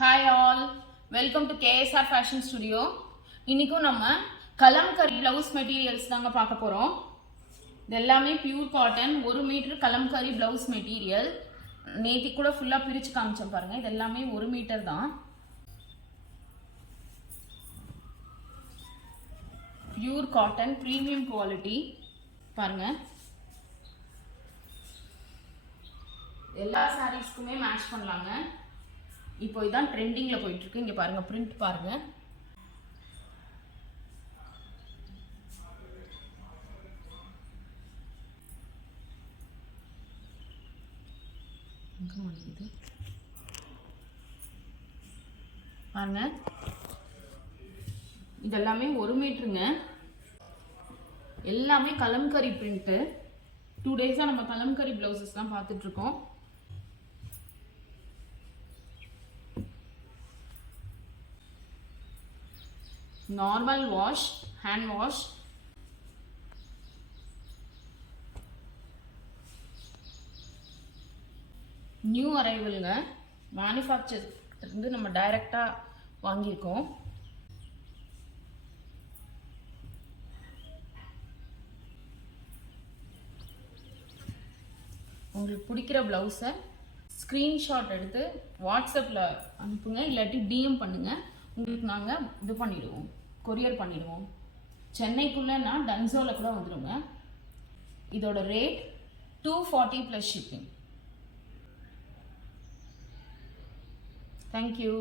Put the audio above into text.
Hi all, welcome to KSR Fashion Studio. இன்னைக்கும் நம்ம kalamkari blouse materials தாங்க பார்க்க போறோம். இது எல்லாமே pure cotton 1 metre kalamkari blouse material. நேத்தி கூட ஃபுல்லா பிரிச்சு காமிச்சேன் பாருங்க. இது எல்லாமே 1 மீட்டர் தான். Pure cotton premium quality பாருங்க. எல்லா சாரீஸ்க்குமே மேட்ச் பண்ணலாங்க. இப்போ இதான் ட்ரெண்டிங்ல போயிட்டு இருக்கு. இங்க பாருங்க, பிரிண்ட் பாருங்க. பாருங்க, இதெல்லாமே 1 மீட்டருங்க. எல்லாமே கலம்கரி பிரிண்ட். 2 டேஸா நம்ம கலம்கரி பிளவுசஸ் தான் பார்த்துட்டு இருக்கோம். Normal wash, hand wash. New அரைவலுங்க. மேனுஃபேக்சர் இருந்து நம்ம டைரக்டா வாங்கியிருக்கோம். உங்களுக்கு பிடிக்கிற பிளவுஸை ஸ்க்ரீன்ஷாட் எடுத்து வாட்ஸ்அப்பில் அனுப்புங்க, இல்லாட்டி டிஎம் பண்ணுங்க. உங்களுக்கு நாங்கள் இது பண்ணிடுவோம், கொரியர் பண்ணிடுவோம். சென்னைக்குள்ளேனா டன்சோவில் கூட வந்துடுங்க. இதோட ரேட் 240 + ஷிப்பிங். தேங்க்யூ.